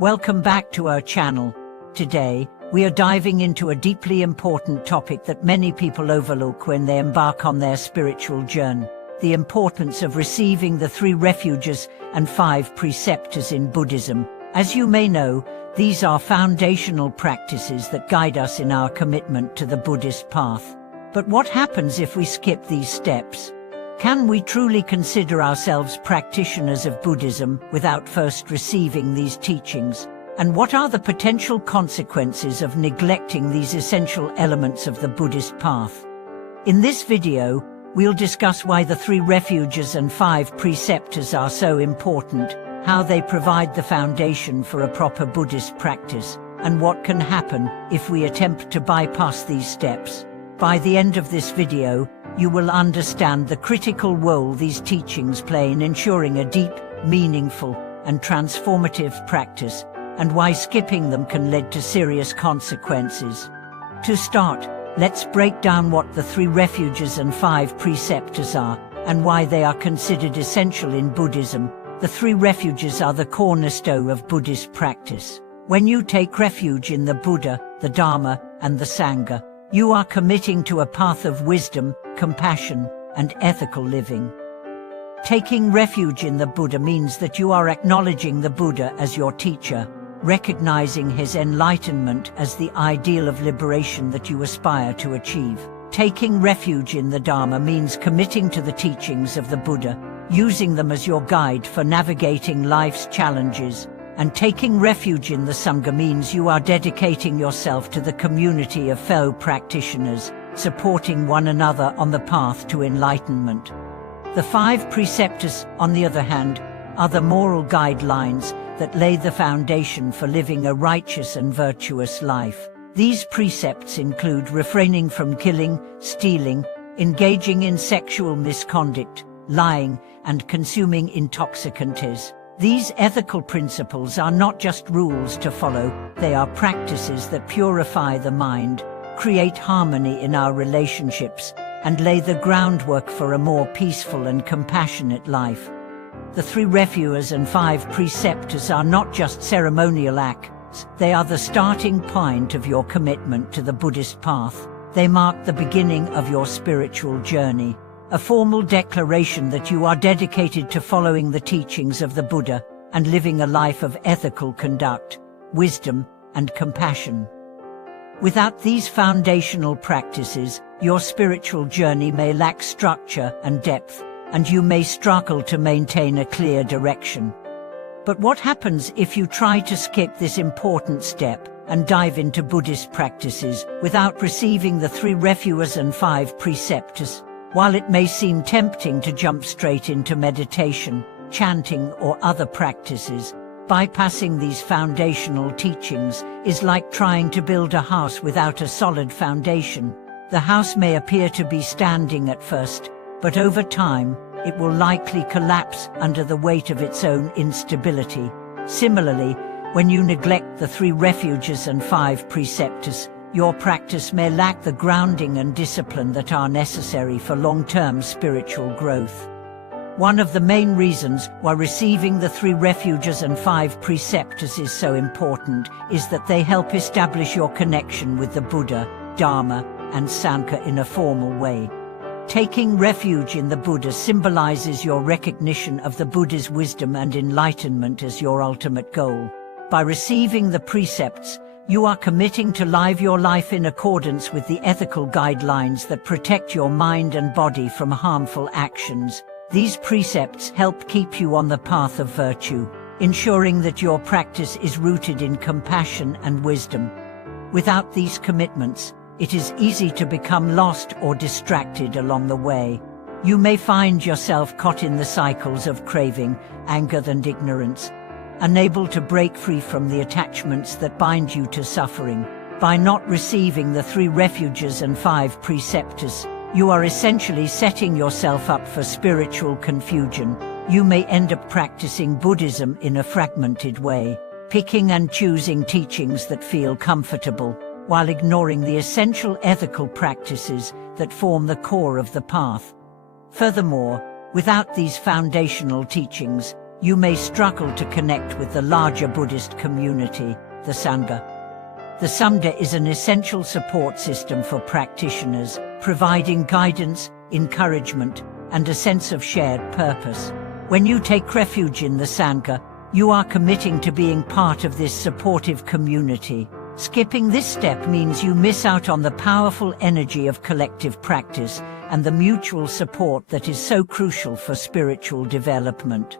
Welcome back to our channel. Today, we are diving into a deeply important topic that many people overlook when they embark on their spiritual journey: the importance of receiving the 3 refuges and 5 precepts in Buddhism. As you may know, these are foundational practices that guide us in our commitment to the Buddhist path. But what happens if we skip these steps? Can we truly consider ourselves practitioners of Buddhism without first receiving these teachings? And what are the potential consequences of neglecting these essential elements of the Buddhist path? In this video, we'll discuss why the 3 refuges and 5 precepts are so important, how they provide the foundation for a proper Buddhist practice, and what can happen if we attempt to bypass these steps. By the end of this video, you will understand the critical role these teachings play in ensuring a deep, meaningful, and transformative practice, and why skipping them can lead to serious consequences. To start, let's break down what the 3 refuges and 5 precepts are, and why they are considered essential in Buddhism. The 3 refuges are the cornerstone of Buddhist practice. When you take refuge in the Buddha, the Dharma, and the Sangha, you are committing to a path of wisdom, compassion, and ethical living. Taking refuge in the Buddha means that you are acknowledging the Buddha as your teacher, recognizing his enlightenment as the ideal of liberation that you aspire to achieve. Taking refuge in the Dharma means committing to the teachings of the Buddha, using them as your guide for navigating life's challenges. And taking refuge in the Sangha means you are dedicating yourself to the community of fellow practitioners, supporting one another on the path to enlightenment. The 5 precepts, on the other hand, are the moral guidelines that lay the foundation for living a righteous and virtuous life. These precepts include refraining from killing, stealing, engaging in sexual misconduct, lying, and consuming intoxicants. These ethical principles are not just rules to follow, they are practices that purify the mind, create harmony in our relationships, and lay the groundwork for a more peaceful and compassionate life. The 3 refuges and 5 precepts are not just ceremonial acts, they are the starting point of your commitment to the Buddhist path. They mark the beginning of your spiritual journey, a formal declaration that you are dedicated to following the teachings of the Buddha and living a life of ethical conduct, wisdom, and compassion. Without these foundational practices, your spiritual journey may lack structure and depth, and you may struggle to maintain a clear direction. But what happens if you try to skip this important step and dive into Buddhist practices without receiving the 3 refuges and 5 precepts? While it may seem tempting to jump straight into meditation, chanting, or other practices, bypassing these foundational teachings is like trying to build a house without a solid foundation. The house may appear to be standing at first, but over time, it will likely collapse under the weight of its own instability. Similarly, when you neglect the 3 refuges and 5 precepts, your practice may lack the grounding and discipline that are necessary for long-term spiritual growth. One of the main reasons why receiving the 3 refuges and 5 precepts is so important is that they help establish your connection with the Buddha, Dharma, and Sangha in a formal way. Taking refuge in the Buddha symbolizes your recognition of the Buddha's wisdom and enlightenment as your ultimate goal. By receiving the precepts, you are committing to live your life in accordance with the ethical guidelines that protect your mind and body from harmful actions. These precepts help keep you on the path of virtue, ensuring that your practice is rooted in compassion and wisdom. Without these commitments, it is easy to become lost or distracted along the way. You may find yourself caught in the cycles of craving, anger, and ignorance, unable to break free from the attachments that bind you to suffering. By not receiving the 3 refuges and 5 precepts, you are essentially setting yourself up for spiritual confusion. You may end up practicing Buddhism in a fragmented way, picking and choosing teachings that feel comfortable, while ignoring the essential ethical practices that form the core of the path. Furthermore, without these foundational teachings, you may struggle to connect with the larger Buddhist community, the Sangha. The Sangha is an essential support system for practitioners, providing guidance, encouragement, and a sense of shared purpose. When you take refuge in the Sangha, you are committing to being part of this supportive community. Skipping this step means you miss out on the powerful energy of collective practice and the mutual support that is so crucial for spiritual development.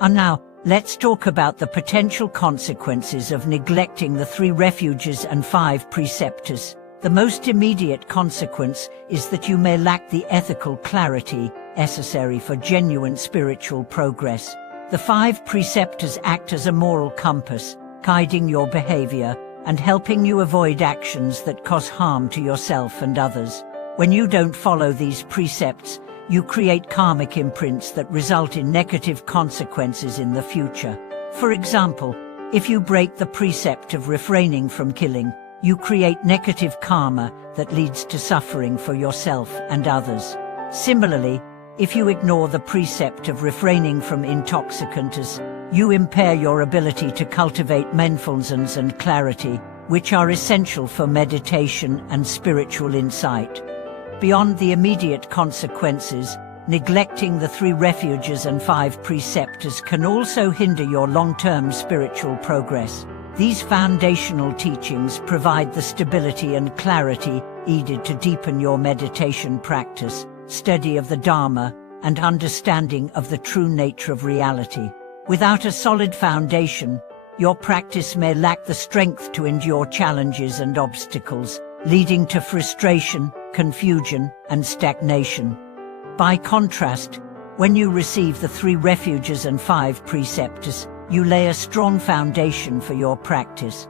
And now, let's talk about the potential consequences of neglecting the 3 refuges and 5 precepts. The most immediate consequence is that you may lack the ethical clarity necessary for genuine spiritual progress. The 5 precepts act as a moral compass, guiding your behavior and helping you avoid actions that cause harm to yourself and others. When you don't follow these precepts, you create karmic imprints that result in negative consequences in the future. For example, if you break the precept of refraining from killing, you create negative karma that leads to suffering for yourself and others. Similarly, if you ignore the precept of refraining from intoxicants, you impair your ability to cultivate mindfulness and clarity, which are essential for meditation and spiritual insight. Beyond the immediate consequences, neglecting the 3 refuges and 5 precepts can also hinder your long-term spiritual progress. These foundational teachings provide the stability and clarity needed to deepen your meditation practice, study of the Dharma, and understanding of the true nature of reality. Without a solid foundation, your practice may lack the strength to endure challenges and obstacles, leading to frustration, confusion, and stagnation. By contrast, when you receive the 3 refuges and 5 precepts, you lay a strong foundation for your practice.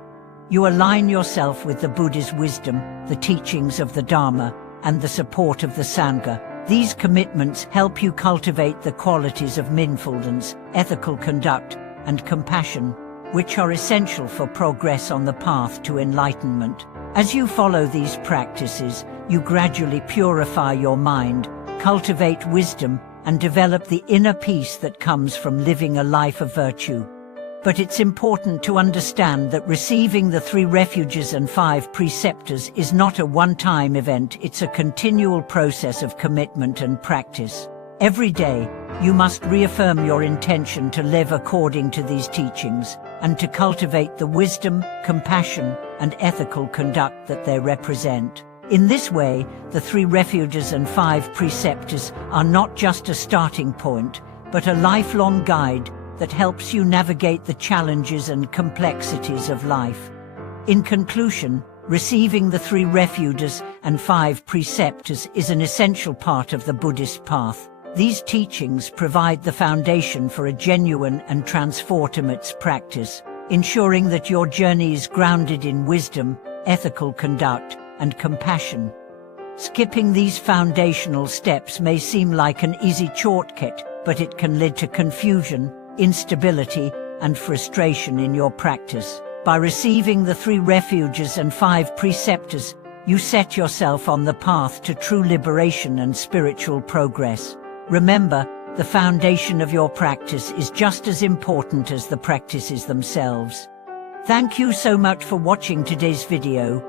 You align yourself with the Buddha's wisdom, the teachings of the Dharma, and the support of the Sangha. These commitments help you cultivate the qualities of mindfulness, ethical conduct, and compassion, which are essential for progress on the path to enlightenment. As you follow these practices, you gradually purify your mind, cultivate wisdom, and develop the inner peace that comes from living a life of virtue. But it's important to understand that receiving the 3 refuges and 5 precepts is not a one-time event, it's a continual process of commitment and practice. Every day, you must reaffirm your intention to live according to these teachings, and to cultivate the wisdom, compassion, and ethical conduct that they represent. In this way, the 3 refuges and 5 precepts are not just a starting point, but a lifelong guide that helps you navigate the challenges and complexities of life. In conclusion, receiving the 3 refuges and 5 precepts is an essential part of the Buddhist path. These teachings provide the foundation for a genuine and transformative practice, ensuring that your journey is grounded in wisdom, ethical conduct, and compassion. Skipping these foundational steps may seem like an easy shortcut, but it can lead to confusion, instability, and frustration in your practice. By receiving the 3 refuges and 5 precepts, you set yourself on the path to true liberation and spiritual progress. Remember, the foundation of your practice is just as important as the practices themselves. Thank you so much for watching today's video.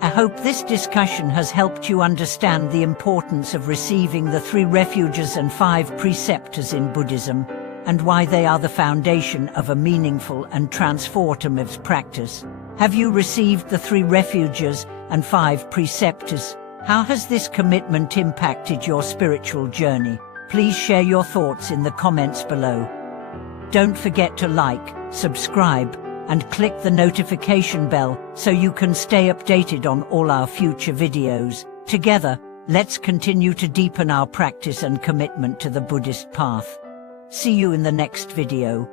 I hope this discussion has helped you understand the importance of receiving the 3 refuges and 5 precepts in Buddhism, and why they are the foundation of a meaningful and transformative practice. Have you received the 3 refuges and 5 precepts? How has this commitment impacted your spiritual journey? Please share your thoughts in the comments below. Don't forget to like, subscribe, and click the notification bell so you can stay updated on all our future videos. Together, let's continue to deepen our practice and commitment to the Buddhist path. See you in the next video.